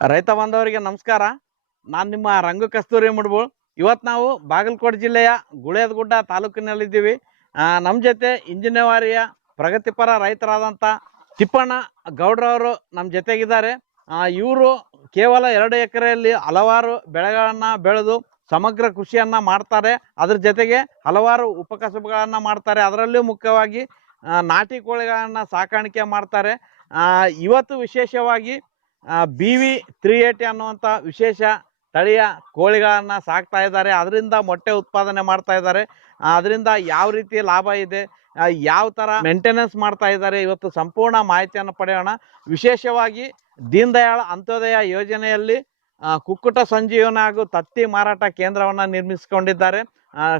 ರೈತ ಬಾಂಧವರಿಗೆ ನಮಸ್ಕಾರ. ನಾನು ನಿಮ್ಮ ರಂಗು ಕಸ್ತೂರಿ ಮುಡ್ಬೋಳ್. ಇವತ್ತು ನಾವು ಬಾಗಲಕೋಟೆ ಜಿಲ್ಲೆಯ ಗುಳೇದಗುಡ್ಡ ತಾಲೂಕಿನಲ್ಲಿದ್ದೀವಿ. ನಮ್ಮ ಜೊತೆ ಇಂಜಿನಿಯವಾರಿಯ ಪ್ರಗತಿಪರ ರೈತರಾದಂಥ ತಿಪ್ಪಣ್ಣ ಗೌಡ್ರವರು ನಮ್ಮ ಜೊತೆಗಿದ್ದಾರೆ. ಇವರು ಕೇವಲ 2 ಎಕರೆಯಲ್ಲಿ ಹಲವಾರು ಬೆಳೆಗಳನ್ನು ಬೆಳೆದು ಸಮಗ್ರ ಕೃಷಿಯನ್ನು ಮಾಡ್ತಾರೆ. ಅದ್ರ ಜೊತೆಗೆ ಹಲವಾರು ಉಪಕಸಬುಗಳನ್ನು ಮಾಡ್ತಾರೆ. ಅದರಲ್ಲೂ ಮುಖ್ಯವಾಗಿ ನಾಟಿ ಕೋಳಿಗಳನ್ನು ಸಾಕಾಣಿಕೆ ಮಾಡ್ತಾರೆ. ಇವತ್ತು ವಿಶೇಷವಾಗಿ BV380 ಅನ್ನುವಂಥ ವಿಶೇಷ ತಳಿಯ ಕೋಳಿಗಳನ್ನು ಸಾಕ್ತಾ ಇದ್ದಾರೆ. ಅದರಿಂದ ಮೊಟ್ಟೆ ಉತ್ಪಾದನೆ ಮಾಡ್ತಾ ಇದ್ದಾರೆ. ಅದರಿಂದ ಯಾವ ರೀತಿ ಲಾಭ ಇದೆ, ಯಾವ ಥರ ಮೇಂಟೆನೆನ್ಸ್ ಮಾಡ್ತಾ ಇದ್ದಾರೆ, ಇವತ್ತು ಸಂಪೂರ್ಣ ಮಾಹಿತಿಯನ್ನು ಪಡೆಯೋಣ. ವಿಶೇಷವಾಗಿ ದೀನ್ ದಯಾಳ್ ಅಂತ್ಯೋದಯ ಯೋಜನೆಯಲ್ಲಿ ಕುಕ್ಕುಟ ಸಂಜೀವನ ಹಾಗೂ ತತ್ತಿ ಮಾರಾಟ ಕೇಂದ್ರವನ್ನು ನಿರ್ಮಿಸಿಕೊಂಡಿದ್ದಾರೆ.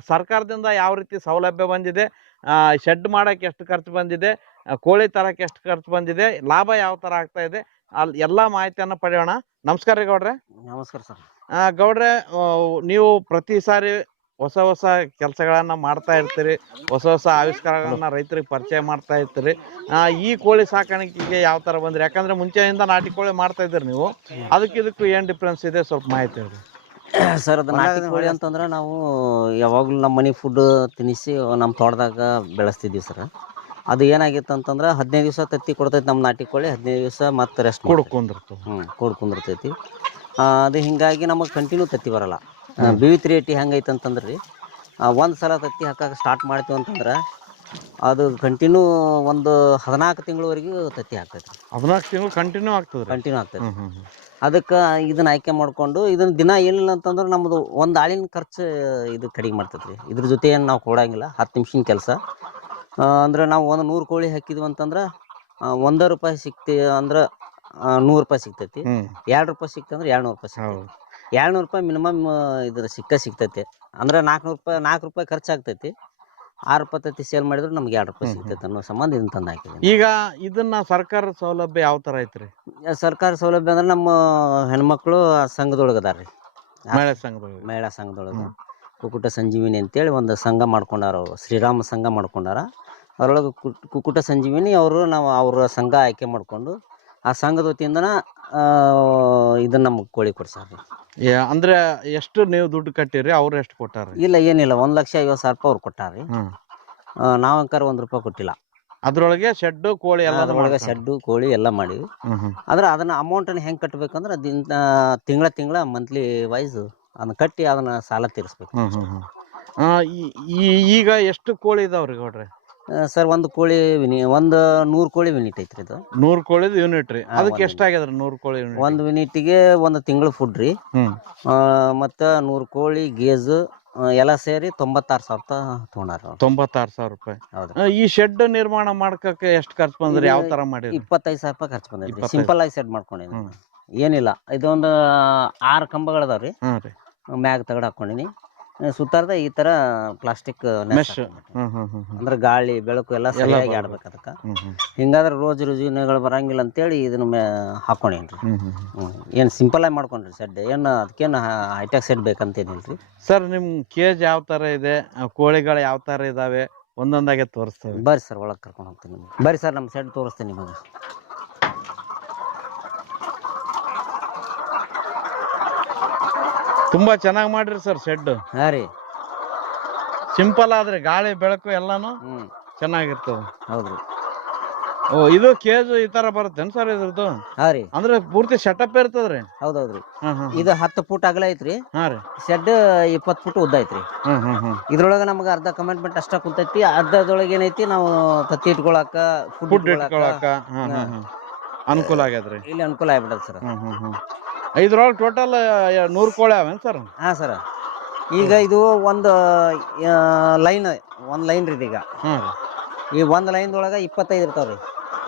ಸರ್ಕಾರದಿಂದ ಯಾವ ರೀತಿ ಸೌಲಭ್ಯ ಬಂದಿದೆ, ಶೆಡ್ ಮಾಡೋಕ್ಕೆ ಎಷ್ಟು ಖರ್ಚು ಬಂದಿದೆ, ಕೋಳಿ ತರಕ್ಕೆ ಎಷ್ಟು ಖರ್ಚು ಬಂದಿದೆ, ಲಾಭ ಯಾವ ಥರ ಆಗ್ತಾ ಇದೆ, ಅಲ್ಲಿ ಎಲ್ಲ ಮಾಹಿತಿಯನ್ನು ಪಡೆಯೋಣ. ನಮಸ್ಕಾರ ರೀ ಗೌಡ್ರೆ. ನಮಸ್ಕಾರ ಸರ್. ಗೌಡ್ರೆ, ನೀವು ಪ್ರತಿ ಸಾರಿ ಹೊಸ ಹೊಸ ಕೆಲಸಗಳನ್ನ ಮಾಡ್ತಾ ಇರ್ತೀರಿ, ಹೊಸ ಹೊಸ ಆವಿಷ್ಕಾರಗಳನ್ನ ರೈತರಿಗೆ ಪರಿಚಯ ಮಾಡ್ತಾ ಇರ್ತೀರಿ. ಈ ಕೋಳಿ ಸಾಕಾಣಿಕೆಗೆ ಯಾವ ಥರ ಬಂದ್ರಿ? ಯಾಕಂದ್ರೆ ಮುಂಚೆಯಿಂದ ನಾಟಿ ಕೋಳಿ ಮಾಡ್ತಾ ಇದ್ದೀರಿ ನೀವು, ಇದಕ್ಕೂ ಏನು ಡಿಫ್ರೆನ್ಸ್ ಇದೆ ಸ್ವಲ್ಪ ಮಾಹಿತಿ ಹೇಳಿ ಸರ್. ಅದು ನಾಟಿ ಕೋಳಿ ಅಂತಂದ್ರೆ ನಾವು ಯಾವಾಗಲೂ ನಮ್ಮ ಮನೆ ಫುಡ್ ತಿನ್ನಿಸಿ ನಮ್ಮ ತೋಟದಾಗ ಬೆಳೆಸ್ತಿದ್ದೀವಿ ಸರ್. ಅದು ಏನಾಗಿತ್ತು ಅಂತಂದ್ರೆ 15 ದಿವಸ ತತ್ತಿ ಕೊಡ್ತೈತಿ ನಮ್ಮ ನಾಟಿ ಕೋಳಿ, 15 ದಿವಸ ಮತ್ತೆ ರೆಸ್ಟ್ ಕೂಡ್ಕೊಂಡಿರ್ತೈತಿ. ಅದು ಹಿಂಗಾಗಿ ನಮಗೆ ಕಂಟಿನ್ಯೂ ತತ್ತಿ ಬರಲ್ಲ. BV380 ಹೆಂಗೈತೆ ಅಂತಂದ್ರೆ ರೀ, ಒಂದು ಸಲ ತತ್ತಿ ಹಾಕಕ್ಕೆ ಸ್ಟಾರ್ಟ್ ಮಾಡ್ತೀವಿ ಅಂತಂದ್ರೆ ಅದು ಕಂಟಿನ್ಯೂ ಒಂದು 14 ತಿಂಗಳವರೆಗೂ ತತ್ತಿ ಆಗ್ತೈತಿ. 14 ತಿಂಗಳು ಕಂಟಿನ್ಯೂ ಆಗ್ತೈತಿ. ಅದಕ್ಕೆ ಇದನ್ನ ಆಯ್ಕೆ ಮಾಡ್ಕೊಂಡು ಇದನ್ನ ದಿನ ಏನಿಲ್ಲ ಅಂತಂದ್ರೆ ನಮ್ಮದು ಒಂದು ಆಳಿನ ಖರ್ಚು ಇದು ಕಡಿಮೆ ಮಾಡ್ತೈತಿ ರೀ. ಇದ್ರ ಜೊತೆ ಏನು ನಾವು ಕೊಡಂಗಿಲ್ಲ, 10 ನಿಮಿಷದ ಕೆಲಸ. ಅಂದ್ರೆ ನಾವು ಒಂದು 100 ಕೋಳಿ ಹಾಕಿದ್ವಿ ಅಂತಂದ್ರೆ ₹1 ಸಿಕ್ತಿ ಅಂದ್ರೆ ₹100 ಸಿಗ್ತೈತಿ. ₹2 ಸಿಕ್ತಂದ್ರೆ ₹200 ಸಿಗ್ತೈತಿ. ₹200 ಮಿನಿಮಮ್ ಇದ್ರ ಸಿಗ್ತೈತಿ. ಅಂದ್ರೆ ₹4 ಖರ್ಚಾಗ್ತೈತಿ. ₹6 ತತ್ತಿ ಸೇಲ್ ಮಾಡಿದ್ರೆ ನಮ್ಗೆ ₹2 ಸಿಗ್ತೈತಿ ಅನ್ನೋ ಸಂಬಂಧ ಇದನ್ನ ತಂದು ಹಾಕಿದ್ವಿ. ಈಗ ಇದನ್ನ ಸರ್ಕಾರದ ಸೌಲಭ್ಯ ಯಾವ ಥರ ಐತ್ರಿ? ಸರ್ಕಾರ ಸೌಲಭ್ಯ ಅಂದ್ರೆ ನಮ್ಮ ಹೆಣ್ಮಕ್ಳು ಸಂಘದೊಳಗೆ ಅದಾರ ರೀ, ಮಹಿಳಾ ಸಂಘದೊಳಗೆ ಕುಕ್ಕುಟ ಸಂಜೀವಿನಿ ಅಂತೇಳಿ ಒಂದು ಸಂಘ ಮಾಡ್ಕೊಂಡಾರ. ಅವರು ಶ್ರೀರಾಮ ಸಂಘ ಮಾಡ್ಕೊಂಡಾರ. ಅದರೊಳಗೆ ಕುಕ್ಕುಟ ಸಂಜೀವಿನಿ ಅವರು ನಾವು ಅವ್ರ ಸಂಘ ಆಯ್ಕೆ ಮಾಡಿಕೊಂಡು ಆ ಸಂಘದ ವತಿಯಿಂದನ ಇದನ್ನ ನಮ್ಗೆ ಕೋಳಿ ಕೊಡ್ಸಾರ. ಅಂದ್ರೆ ಎಷ್ಟು ನೀವು ದುಡ್ಡು ಕಟ್ಟಿರಿ, ಅವ್ರು ಎಷ್ಟು ಕೊಟ್ಟಾರ? ಇಲ್ಲ, ಏನಿಲ್ಲ, 1,50,000 ಅವ್ರು ಕೊಟ್ಟಾರಿ. ನಾವು ಅಂಕಾರ ₹1 ಕೊಟ್ಟಿಲ್ಲ. ಅದ್ರೊಳಗೆ ಶೆಡ್ಡು ಕೋಳಿ ಎಲ್ಲ, ಅದ್ರೊಳಗೆ ಶೆಡ್ಡು ಕೋಳಿ ಎಲ್ಲ ಮಾಡಿವಿ. ಆದ್ರೆ ಅದನ್ನ ಅಮೌಂಟನ್ನು ಹೆಂಗೆ ಕಟ್ಟಬೇಕಂದ್ರೆ ತಿಂಗಳ ಮಂತ್ಲಿ ವೈಸ್ ಅದನ್ನ ಕಟ್ಟಿ ಅದನ್ನ ಸಾಲ ತೀರಿಸ್ಬೇಕು. ಈಗ ಎಷ್ಟು ಕೋಳಿ ಇದಾವ್ರಿ ಗೌಡ್ರೆ? ಸರ್, ಒಂದು ಕೋಳಿ ಒಂದು 100 ಕೋಳಿ ಯೂನಿಟ್ ಐತ್ರಿ. ಇದು 100 ಕೋಳಿದು ಯೂನಿಟ್ ರೀ. ಅದಕ್ಕೆ ಎಷ್ಟಾಗ್ಯದ್ರಿ 100 ಕೋಳಿ ಯೂನಿಟ್? ಒಂದು ಯೂನಿಟ್ಗೆ ಒಂದು ತಿಂಗಳು ಫುಡ್ ರೀ, ಮತ್ತು 100 ಕೋಳಿ ಗೇಜು ಎಲ್ಲ ಸೇರಿ ₹96,000 ತೊಗೊಂಡಾರ. ₹96,000. ಹೌದು. ಈ ಶೆಡ್ ನಿರ್ಮಾಣ ಮಾಡ್ಕಕ್ಕೆ ಎಷ್ಟು ಖರ್ಚು ಬಂದ್ರಿ? ಯಾವ ತರ ಮಾಡಿರಿ? ₹25,000 ಖರ್ಚು ಬಂದೈತಿ. ಸಿಂಪಲ್ ಆಗಿ ಸೆಟ್ ಮಾಡ್ಕೊಂಡಿನಿ. ಏನಿಲ್ಲ, ಇದೊಂದು 6 ಕಂಬಗಳದಾವ್ರಿ. ಮ್ಯಾಗ ತಗಡ್ ಹಾಕೊಂಡಿನಿ. ಸುತ್ತಾರ್ದ ಈ ತರ ಪ್ಲಾಸ್ಟಿಕ್ ಅಂದ್ರೆ ಗಾಳಿ ಬೆಳಕು ಎಲ್ಲ ಸರಿಯಾಗಿ ಆಡ್ಬೇಕು ಅದಕ್ಕೆ. ಹಿಂಗಾದ್ರೆ ರುಜಿನಗಳು ಬರಂಗಿಲ್ಲ ಅಂತೇಳಿ ಇದನ್ನ ಹಾಕೊಂಡೇನ್ರಿ. ಏನು ಸಿಂಪಲ್ ಆಗಿ ಮಾಡ್ಕೊಂಡ್ರಿ ಶೆಡ್. ಏನು ಅದಕ್ಕೇನು ಹೈಟೆಕ್ ಶೆಡ್ ಬೇಕಂತೇನಿಲ್ರಿ ಸರ್. ನಿಮ್ ಕೇಜ್ ಯಾವ ತರ ಇದೆ, ಕೋಳಿಗಳು ಯಾವ ತರ ಇದಾವೆ, ಒಂದೊಂದಾಗೆ ತೋರಿಸ್ತೇವೆ. ಬರ್ರಿ ಸರ್, ಒಳಗೆ ಕರ್ಕೊಂಡು ಹೋಗ್ತೀನಿ. ಬರ್ರಿ ಸರ್, ನಮ್ಮ ಶೆಡ್ ತೋರಿಸ್ತೇನೆ ನಿಮಗೆ. ತುಂಬಾ ಚೆನ್ನಾಗಿ ಮಾಡ್ರಿ ಸರ್ ಶೆಡ್. ಹಾ ರೀ, ಸಿಂಪಲ್ ಆದ್ರೆ ಗಾಳಿ ಬೆಳಕು ಎಲ್ಲಾನು ಚೆನ್ನಾಗಿರ್ತದೆ. ಹೌದ್ರಿ. ಇದು ಕೇಜ್ ಈ ತರ ಬರುತ್ತೇನ್ ಸರ್ ಇದ್ರದ್ದು? ಹಾ ರೀ, ಅಂದ್ರೆ ಪೂರ್ತಿ ಸೆಟಪ್ ಇರ್ತದ್ರಿ. ಹೌದೌದ್ರಿ. ಇದು 10 ಫೂಟ್ ಅಗಲ ಐತ್ರಿ. ಶೆಡ್ 20 ಫೂಟ್ ಉದ್ದ ಐತ್ರಿ. ಇದ್ರೊಳಗ ನಮ್ಗೆ ಅರ್ಧ ಕಮೆಂಟ್ಮೆಂಟ್ ಅಷ್ಟ ಕುಂತೈತಿ. ಅರ್ಧದೊಳಗೆ ಏನೈತಿ, ನಾವು ತತ್ತಿ ಇಟ್ಕೊಳಕ ಫುಡ್ ಇಟ್ಕೊಳಕ ಅನುಕೂಲ ಆಗ್ಯದ್ರಿ. ಇಲ್ಲಿ ಅನುಕೂಲ ಆಗ್ಬಿಟ್ಟದ ಸರ್. ಇದ್ರೊಳಗೆ ಟೋಟಲ್ 100 ಕೋಳಿ ಅವೇನ್ ಸರ್? ಹಾ ಸರ್. ಈಗ ಇದು ಒಂದು ಲೈನ್ ರೀ. ಈಗ ಈ ಒಂದು ಲೈನ್ದೊಳಗ 25 ಇರ್ತಾವ್ರಿ.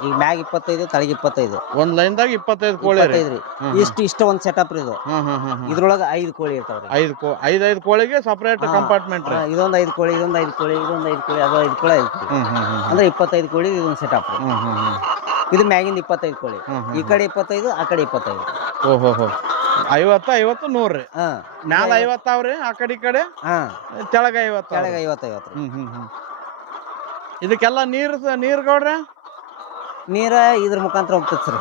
ಈಗ ಮ್ಯಾಗ 25, ತಳಗ 25. ಒಂದ್ ಲೈನ್ದಾಗ 25 ಕೋಳಿ ರೀ. ಇಷ್ಟ ಒಂದ್ ಸೆಟಪ್ ರೀ ಇದು. ಇದ್ರೊಳಗ 5 ಕೋಳಿ ಇರ್ತಾವ್ರಿ. 5 ಕೋಳಿಗೆ ಸಪರೇಟ್ ಕಂಪಾರ್ಟ್ಮೆಂಟ್. ಇದೊಂದು 5 ಕೋಳಿ, ಇದೊಂದು 5 ಕೋಳಿ, ಇದೊಂದು 5 ಕೋಳಿ, ಅದು 5 ಕೋಳಿ ಐತಿ. ಅಂದ್ರೆ 25 ಕೋಳಿ ಇದೊಂದು ಸೆಟಪ್ ರೀ. ಇದು ಮ್ಯಾಗಿಂದ 25 ಕೋಳಿ, ಈ ಕಡೆ 25, ಆ ಕಡೆ 25. 50, 100 ರೀ. ಮ್ಯಾಲ 50 ಅವ್ರಿ, ಆ ಕಡೆ ಈ ಕಡೆ ತೆಳಗ 50. ಇದಕ್ಕೆಲ್ಲ ನೀರ್ ಗೌಡ್ರೆ? ನೀರ ಇದ್ರ ಮುಖಾಂತರ ಹೋಗ್ತೈತಿ ಸರ್.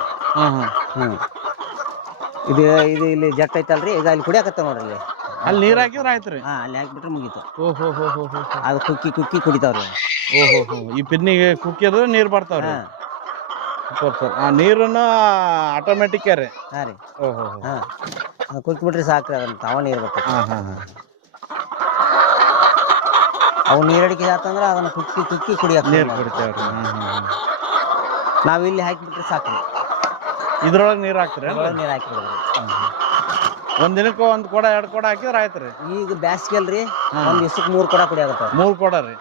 ಇದು ಇದು ಇಲ್ಲಿ ಜಟ್ ಐತಲ್ರಿ ಈಗ ಅಲ್ಲಿ ಕುಡಿಯಾಕತ್ತಾವ ನೋಡ್ರಿ ಇಲ್ಲಿ. ಅಲ್ಲಿ ನೀರ್ ಹಾಕಿದ್ರೆ ಆಯ್ತ್ರಿ. ಹಾ ಅಲ್ಲಿ ಹಾಕ್ಬಿಟ್ರೆ ಮುಗೀತು. ಓಹೋ ಹೋ ಹೋ ಹೋ ಹೋ. ಅದು ಕುಕ್ಕಿ ಕುಡಿತಾವ್ರಿ. ಓಹೋ ಹೋ. ಈ ಪಿನ್ನಿಗೆ ಕುಕ್ಕಿದ್ರೆ ನೀರ್ ಬರ್ತಾವ್ರಿ. ಹಾ ಸೂಪರ್ ಸರ್. ಆ ನೀರನ್ನ ಆಟೋಮೆಟಿಕ್ ರೀ. ಹಾ ರೀ. ಓಹೋ. ಹಾ ಕುಕ್ಕಿ ಬಿಟ್ರಿ ಸಾಕ್ರಿ, ಅದನ್ನ ತಾವ ನೀರು ಬರ್ತೈತಿ. ಹಾ ಹಾ ಹಾ. ಅವು ನೀರಡಿಕೆ ಆತಂದ್ರ ಅದನ್ನ ಕುಕ್ಕಿ ಕುಡಿಯಾಕ ನೀರ್ ಕುಡಿತೇವ್ರಿ. ಹಾ ಹಾ ಹಾ. ನಾವ್ ಇಲ್ಲಿ ಹಾಕಿಬಿಟ್ರೆ ಸಾಕ್ರಿ. ಇದ್ರೊಳಗೆ ನೀರ್ ಹಾಕ್ತಿರಿ? ನೀರು ಹಾಕಿಬಿಡ್ರಿ. ಒಂದ್ ದಿನಕ್ಕೆ ಒಂದ್ ಕೊಡ 2 ಕೊಡ ಹಾಕಿದ್ರೆ ಆಯ್ತ್ರಿ. ಈಗ ಬ್ಯಾಸ್ಗೆ ಅಲ್ರಿ, ಒಂದ್ ದಿವ್ಸಕ್ಕೆ 3 ಕೊಡ ಕುಡಿಯಾಕತ್ತಾವ. 3 ಕೊಡ ರೀ.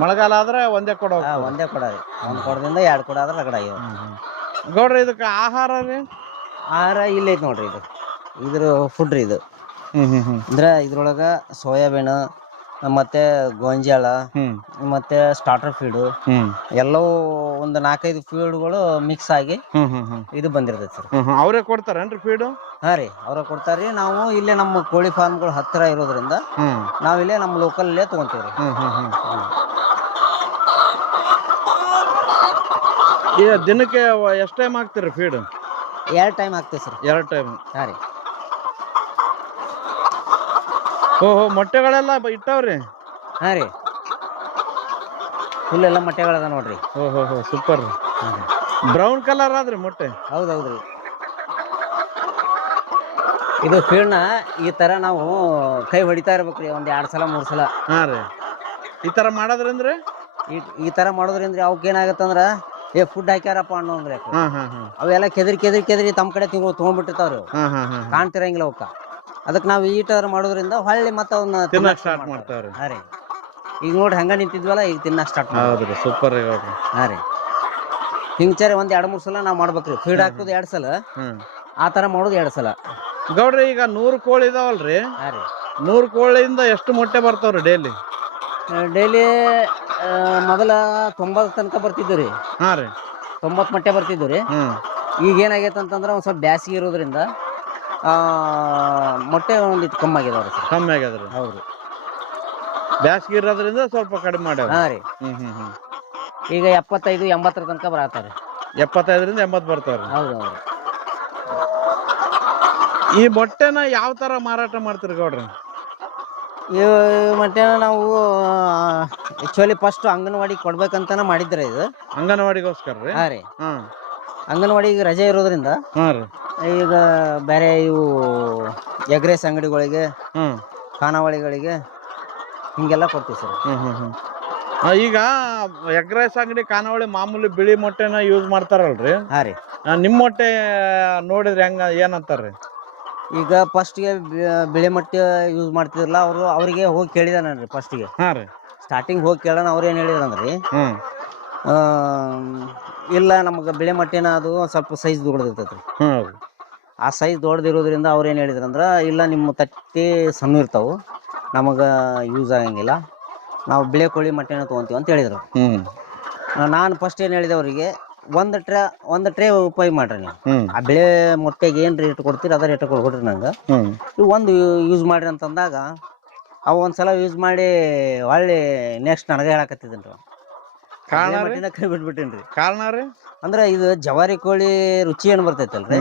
ಮಳೆಗಾಲ ಆದ್ರೆ ಒಂದೇ ಕೊಡ. ಒಂದೇ ಕೊಡ ರೀ. 1 ಕೊಡದಿಂದ 2 ಕೊಡ ಆದ್ರೆ ರಗಡ ಆಗ್ಯಾವ. ಗೌಡ್ರ ಇದಕ್ಕೆ ಆಹಾರ ರೀ? ಆಹಾರ ಇಲ್ಲಿ ಐತಿ ನೋಡ್ರಿ. ಇದ್ರ ಫುಡ್ ರೀ ಇದು. ಅಂದ್ರ ಇದ್ರೊಳಗ ಸೋಯಾಬೀನ್ ಮತ್ತೆ ಗೋಂಜಾಳ ಮತ್ತೆ ಸ್ಟಾರ್ಟರ್ ಫೀಡು ಎಲ್ಲವೂ ಒಂದು 4-5 ಫೀಡ್ಗಳು ಮಿಕ್ಸ್ ಆಗಿ ಇದು ಬಂದಿರ್ತೈತಿ ಸರ್. ಅವರೇ ಕೊಡ್ತಾರೇನ್ರಿ ಫೀಡು? ಹಾ ರೀ, ಅವ್ರ ಕೊಡ್ತಾರ್ರಿ. ನಾವು ಇಲ್ಲೇ ನಮ್ಮ ಕೋಳಿ ಫಾರ್ಮ್ಗಳು ಹತ್ತಿರ ಇರೋದ್ರಿಂದ ನಾವಿಲ್ಲೇ ನಮ್ಮ ಲೋಕಲ್ ಇಲ್ಲೇ ತಗೊಂತೀವ್ರಿ. ಈಗ ದಿನಕ್ಕೆ ಎಷ್ಟು ಟೈಮ್ ಹಾಕ್ತೀರಿ ಫೀಡ್? 2 ಟೈಮ್ ಹಾಕ್ತೀವಿ ಸರ್. 2 ಟೈಮ್. ಹಾ ರೀ. ಓಹೋ, ಮೊಟ್ಟೆಗಳೆಲ್ಲ ಇಟ್ಟವ್ರಿ? ಹಾ ರೀ, ಫುಲ್ ಎಲ್ಲ ಮೊಟ್ಟೆಗಳದ ನೋಡ್ರಿ. ಓಹೋ ಸೂಪರ್. ಬ್ರೌನ್ ಕಲರ್ ಆದ್ರಿ ಮೊಟ್ಟೆ? ಹೌದೌದ್ರಿ. ಇದು ಫೀಡ್ನ ಈ ತರ ನಾವು ಕೈ ಹೊಡಿತಾ ಇರ್ಬೇಕ್ರಿ, ಒಂದ್ 2 ಸಲ 3 ಸಲ. ಹಾ ರೀ. ಈ ತರ ಮಾಡೋದ್ರಿಂದ ಈ ತರ ಮಾಡೋದ್ರಿಂದ ಅವಕ್ಕೆ ಏನಾಗತ್ತಂದ್ರ ಫುಡ್ ಹಾಕ್ಯಾರಪ್ಪ ಅನ್ನೋಂದ್ರೆ ಅವೆಲ್ಲ ಕೆದರಿ ತಮ್ಮ ಕಡೆ ತಗೊಂಡ್ಬಿಟ್ಟಿರ್ತಾವ್ರಿ. ಕಾಣ್ತಿರಂಗಿಲ್ಲ ಅವಕ್ಕ. ಅದಕ್ಕೆ ನಾವು ಈ ತರ ಮಾಡೋದ್ರಿಂದ ಹೊಳ್ಳಿ ಮತ್ತೆ ಅವನ್ನ ತಿನ್ನಕ್ ಸ್ಟಾರ್ಟ್ ಮಾಡ್ತಾವ್ರಿ. ಹಾ ರೀ. ಈಗ ನೋಡ್ರಿ ಹಂಗ ನಿಂತಿದ್ವಲ್ಲ, ಈಗ ತಿನ್ನಕ್ ಸ್ಟಾರ್ಟ್ ಮಾಡ್ರಿ. ಸೂಪರ್. ಹಾ ರೀ. ಹಿಂಗ್ಚಾರಿ ಒಂದ್ 2-3 ಸಲ ನಾವ್ ಮಾಡ್ಬೇಕ್ರಿ. ಫೀಡ್ ಹಾಕೋದು 2 ಸಲ, ಆ ತರ ಮಾಡೋದು 2 ಸಲ. ಗೌಡ್ರಿ ಈಗ 100 ಕೋಳಿ ಇದಾವಲ್ರಿ? ಹಾ ರೀ. 100 ಕೋಳಿಯಿಂದ ಎಷ್ಟು ಮೊಟ್ಟೆ ಬರ್ತಾವ್ರಿ ಡೈಲಿ? ಡೈಲಿ ಮೊದಲ 90 ತನಕ ಬರ್ತಿದ್ವು ರೀ. ಹಾ ರೀ. 90 ಮೊಟ್ಟೆ ಬರ್ತಿದ್ವು ರೀ. ಈಗ ಏನಾಗೈತೆ ಅಂತಂದ್ರೆ ಒಂದ್ ಸ್ವಲ್ಪ ಬ್ಯಾಸಿಗೆ ಇರೋದ್ರಿಂದ ಮೊಟ್ಟೆ ಒಂದಿಟ್ಟು ಕಮ್ಮಿ ಆಗ್ಯದವ್ರಿ ಸರ್. ಕಮ್ಮಿ ಆಗ್ಯದ್ರಿ? ಹೌದ್ರಿ. ಬ್ಯಾಸಿಗೆ ಇರೋದ್ರಿಂದ ಸ್ವಲ್ಪ ಕಡಿಮೆ ಮಾಡ್ಯಾವ. ಹಾ ರೀ. ಈಗ 75-80 ತನಕ ಬರತ್ತಾರೆ. 75ರಿಂದ 80 ಬರ್ತಾವ್ರಿ? ಹೌದೌದ್ರಿ. ಈ ಮೊಟ್ಟೆನ ಯಾವ ತರ ಮಾರಾಟ ಮಾಡ್ತೀರಿ ಗೌಡ್ರಿ? ಈ ಮೊಟ್ಟೆನ ನಾವು ಆಕ್ಚುಲಿ ಫಸ್ಟ್ ಅಂಗನವಾಡಿಗೆ ಕೊಡ್ಬೇಕಂತಾನೆ ಮಾಡಿದ್ರೆ ಇದು. ಅಂಗನವಾಡಿಗೋಸ್ಕರ ರೀ? ಹಾ ರೀ. ಅಂಗನವಾಡಿಗೆ ರಜೆ ಇರೋದ್ರಿಂದ ಈಗ ಬೇರೆ ಇವು ಎಗ್ ರೈಸ್ ಅಂಗಡಿಗಳಿಗೆ, ಖಾನಾವಳಿಗಳಿಗೆ ಹಿಂಗೆಲ್ಲ ಕೊಡ್ತೀವಿ ಸರ್. ಈಗ ಎಗ್ ರೈಸ್ ಅಂಗಡಿ, ಖಾನಾವಳಿ ಮಾಮೂಲಿ ಬಿಳಿ ಮೊಟ್ಟೆನ ಯೂಸ್ ಮಾಡ್ತಾರಲ್ರಿ? ಹಾ ರೀ. ನಿಮ್ ಮೊಟ್ಟೆ ನೋಡಿದ್ರೆ ಹೆಂಗ ಏನಂತಾರ್ರಿ? ಈಗ ಫಸ್ಟ್ಗೆ ಬಿಳಿ ಮೊಟ್ಟೆ ಯೂಸ್ ಮಾಡ್ತಿದ್ರಲ್ಲ, ಅವ್ರಿಗೆ ಹೋಗಿ ಕೇಳಿದಾನ್ರಿ ಫಸ್ಟ್ಗೆ. ಸ್ಟಾರ್ಟಿಂಗ್ ಹೋಗಿ ಕೇಳೋಣ. ಅವ್ರು ಏನು ಹೇಳಿದ್ರಂದ್ರಿ, ಇಲ್ಲ ನಮಗೆ ಬಿಳಿ ಮೊಟ್ಟೆನ ಅದು ಸ್ವಲ್ಪ ಸೈಜ್ ದೊಡ್ಡದಿರ್ತೈತ್ರಿ. ಆ ಸೈಜ್ ದೊಡ್ಡದಿರೋದ್ರಿಂದ ಅವ್ರು ಏನು ಹೇಳಿದ್ರಂದ್ರೆ, ಇಲ್ಲ ನಿಮ್ಮ ತಟ್ಟಿ ಸಣ್ಣ ಇರ್ತಾವೆ, ನಮಗೆ ಯೂಸ್ ಆಗಂಗಿಲ್ಲ, ನಾವು ಬಿಳಿ ಕೋಳಿ ಮೊಟ್ಟೆನ ತೊಗೊಂತೀವಿ ಅಂತ ಹೇಳಿದ್ರು. ನಾನು ಫಸ್ಟ್ ಏನು ಹೇಳಿದೆ ಅವರಿಗೆ, ಒಂದು ಟ್ರೇ ಉಪಯೋಗ ಮಾಡ್ರಿ ನೀವು. ಆ ಬಿಳೆ ಮೊಟ್ಟೆಗೆ ಏನು ರೇಟ್ ಕೊಡ್ತೀರಿ ಅದೇ ರೇಟ್ ಕೊಡ್ರಿ ನಂಗೆ. ಇವು ಒಂದು ಯೂಸ್ ಮಾಡ್ರಿ ಅಂತಂದಾಗ ಅವು ಒಂದ್ಸಲ ಯೂಸ್ ಮಾಡಿ ಹೊಳ್ಳಿ ನೆಕ್ಸ್ಟ್ ನನಗೆ ಹೇಳಕತ್ತಿದ್ದೀನಿ ರೀ. ಮೊಟ್ಟೆನ ಕೈ ಬಿಟ್ಬಿಟ್ಟೇನ್ರಿ. ಕಾರಣ ರೀ ಅಂದ್ರೆ ಇದು ಜವಾರಿ ಕೋಳಿ ರುಚಿ ಏನು ಬರ್ತೈತಲ್ರಿ,